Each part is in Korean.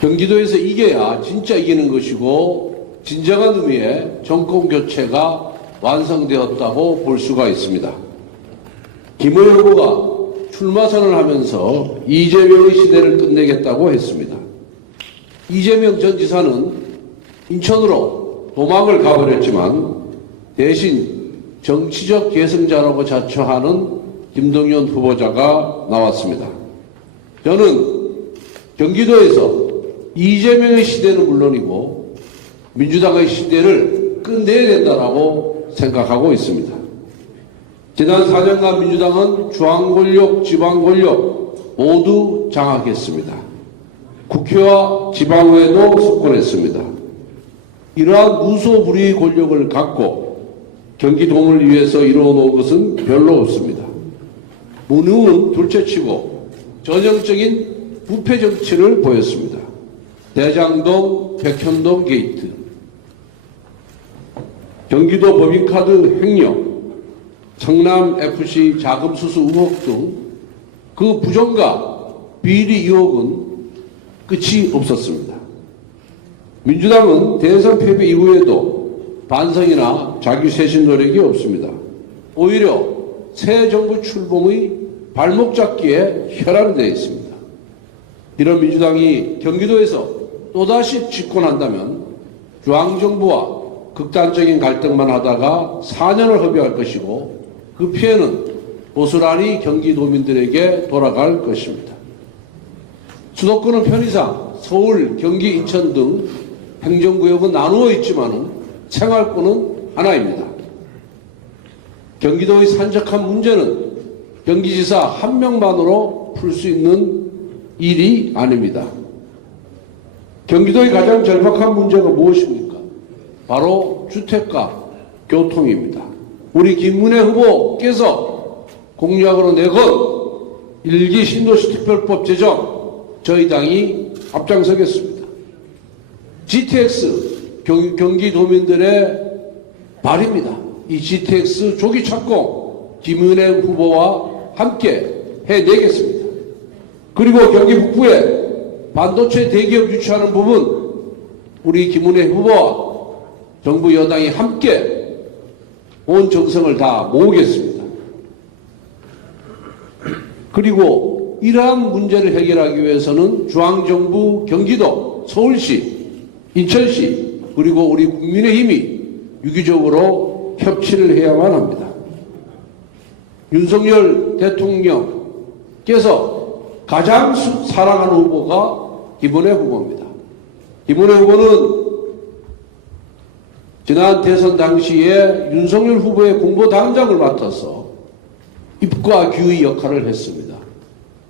경기도에서 이겨야 진짜 이기는 것이고 진정한 의미의 정권 교체가 완성되었다고 볼 수가 있습니다. 김호영 후보가 출마 선언하면서 이재명의 시대를 끝내겠다고 했습니다. 이재명 전 지사는 인천으로 도망을 가버렸지만 대신 정치적 계승자라고 자처하는 김동연 후보자가 나왔습니다. 저는 경기도에서 이재명의 시대는 물론이고 민주당의 시대를 끝내야 된다고 생각하고 있습니다. 지난 4년간 민주당은 중앙권력, 지방권력 모두 장악했습니다. 국회와 지방의회도 석권했습니다. 이러한 무소불위의 권력을 갖고 경기도를 위해서 이루어놓은 것은 별로 없습니다. 무능은 둘째치고 전형적인 부패 정치를 보였습니다. 대장동, 백현동 게이트, 경기도 법인카드 횡령, 성남FC 자금수수 의혹 등 그 부정과 비리 의혹은 끝이 없었습니다. 민주당은 대선 패배 이후에도 반성이나 자기 쇄신 노력이 없습니다. 오히려 새 정부 출범의 발목 잡기에 혈안되어 있습니다. 이런 민주당이 경기도에서 또다시 집권한다면 중앙정부와 극단적인 갈등만 하다가 4년을 허비할 것이고 그 피해는 고스란히 경기도민들에게 돌아갈 것입니다. 수도권은 편의상 서울, 경기, 인천 등 행정구역은 나누어 있지만 생활권은 하나입니다. 경기도의 산적한 문제는 경기지사 한 명만으로 풀 수 있는 일이 아닙니다. 경기도의 가장 절박한 문제가 무엇입니까? 바로 주택과 교통입니다. 우리 김문혜 후보께서 공약으로 내건 일기 신도시 특별법 제정 저희 당이 앞장서겠습니다. GTX 경기도민들의 발입니다. 이 GTX 조기 착공 김은혜 후보와 함께 해내겠습니다. 그리고 경기 북부에 반도체 대기업 유치하는 부분 우리 김은혜 후보와 정부 여당이 함께 온 정성을 다 모으겠습니다. 그리고 이러한 문제를 해결하기 위해서는 중앙정부, 경기도, 서울시, 인천시 그리고 우리 국민의힘이 유기적으로 협치를 해야만 합니다. 윤석열 대통령께서 가장 사랑하는 후보가 김은혜 후보입니다. 김은혜 후보는 지난 대선 당시에 윤석열 후보의 공보단장을 맡아서 입과 귀의 역할을 했습니다.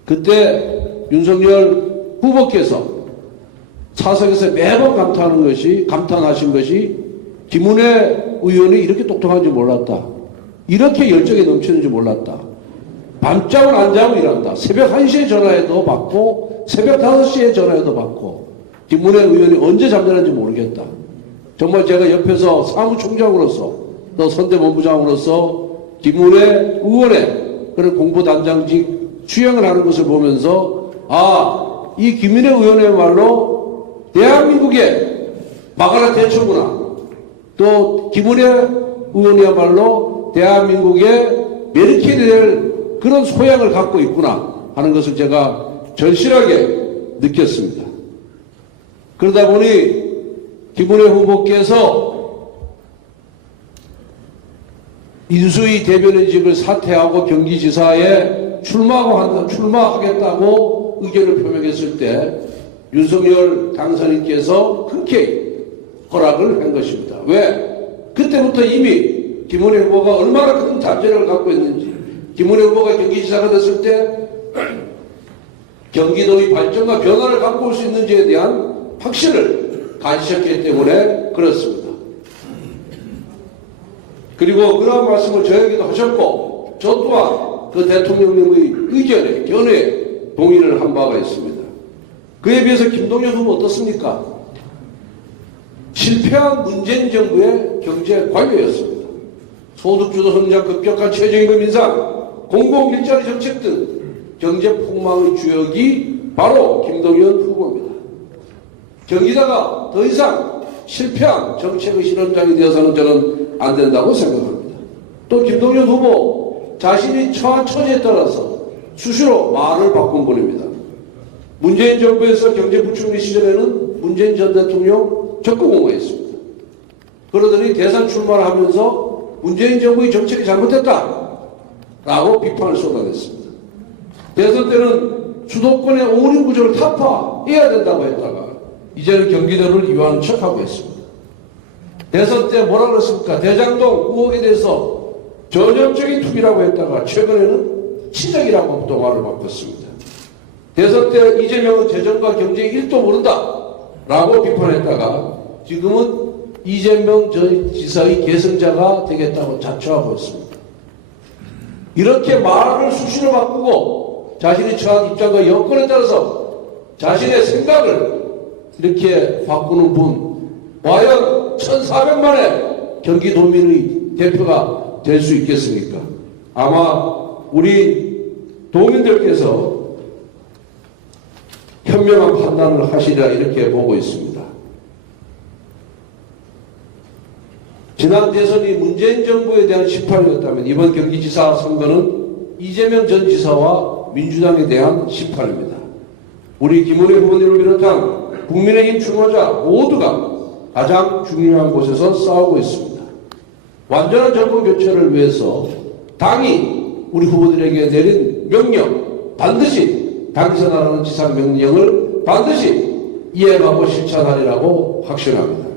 그때 윤석열 후보께서 사석에서 매번 감탄하신 것이 김은혜 의원이 이렇게 똑똑한 줄 몰랐다. 이렇게 열정이 넘치는 줄 몰랐다. 밤잠을 안 자고 일한다. 새벽 1시에 전화해도 받고 새벽 5시에 전화해도 받고 김은혜 의원이 언제 잠자는지 모르겠다. 정말 제가 옆에서 사무총장으로서 또 선대본부장으로서 김은혜 의원의 그런 공보단장직 수행을 하는 것을 보면서 이 김은혜 의원의말로 대한민국의 마가렛 대처구나. 또 김은혜 의원이야말로 대한민국의 메르켈이 그런 소양을 갖고 있구나 하는 것을 제가 절실하게 느꼈습니다. 그러다 보니 김은혜 후보께서 인수위 대변인직을 사퇴하고 경기지사에 출마하겠다고 의견을 표명했을 때 윤석열 당선인께서 흔쾌히 허락을 한 것입니다. 왜? 그때부터 이미 김은혜 후보가 얼마나 큰 잠재력을 갖고 있는지, 김은혜 후보가 경기지사가 됐을 때 경기도의 발전과 변화를 갖고 올 수 있는지에 대한 확신을 가지셨기 때문에 그렇습니다. 그리고 그러한 말씀을 저에게도 하셨고 저 또한 그 대통령님의 의견에 견해에 동의를 한 바가 있습니다. 그에 비해서 김동연 후보 어떻습니까? 실패한 문재인 정부의 경제 관료였습니다. 소득주도 성장, 급격한 최저임금 인상, 공공일자리 정책 등 경제 폭망의 주역이 바로 김동연 후보입니다. 경기도가 더 이상 실패한 정책의 실험장이 되어서는 저는 안 된다고 생각합니다. 또 김동연 후보 자신이 처한 처지에 따라서 수시로 말을 바꾼 분입니다. 문재인 정부에서 경제부총리 시절에는 문재인 전 대통령 적극 옹호했습니다. 그러더니 대선 출마를 하면서 문재인 정부의 정책이 잘못됐다라고 비판을 쏟아냈습니다. 대선 때는 수도권의 오림 구조를 타파해야 된다고 했다가 이제는 경기도를 위하는 척하고 있습니다. 대선 때 뭐라 그랬습니까? 대장동 의혹에 대해서 전형적인 투기라고 했다가 최근에는 치적이라고 또 말을 바꿨습니다. 대선 때 이재명은 재정과 경제에 1도 모른다라고 비판했다가 지금은 이재명 전 지사의 계승자가 되겠다고 자처하고 있습니다. 이렇게 말을 수시로 바꾸고 자신이 처한 입장과 여건에 따라서 자신의 생각을 이렇게 바꾸는 분, 과연 1,400만의 경기도민의 대표가 될 수 있겠습니까? 아마 우리 도민들께서 현명한 판단을 하시리라 이렇게 보고 있습니다. 지난 대선이 문재인 정부에 대한 심판이었다면 이번 경기지사 선거는 이재명 전 지사와 민주당에 대한 심판입니다. 우리 김은혜 후보님을 비롯한 국민의힘 출마자 모두가 가장 중요한 곳에서 싸우고 있습니다. 완전한 정권 교체를 위해서 당이 우리 후보들에게 내린 명령, 반드시 당선하라는 지상 명령을 반드시 이행하고 실천하리라고 확신합니다.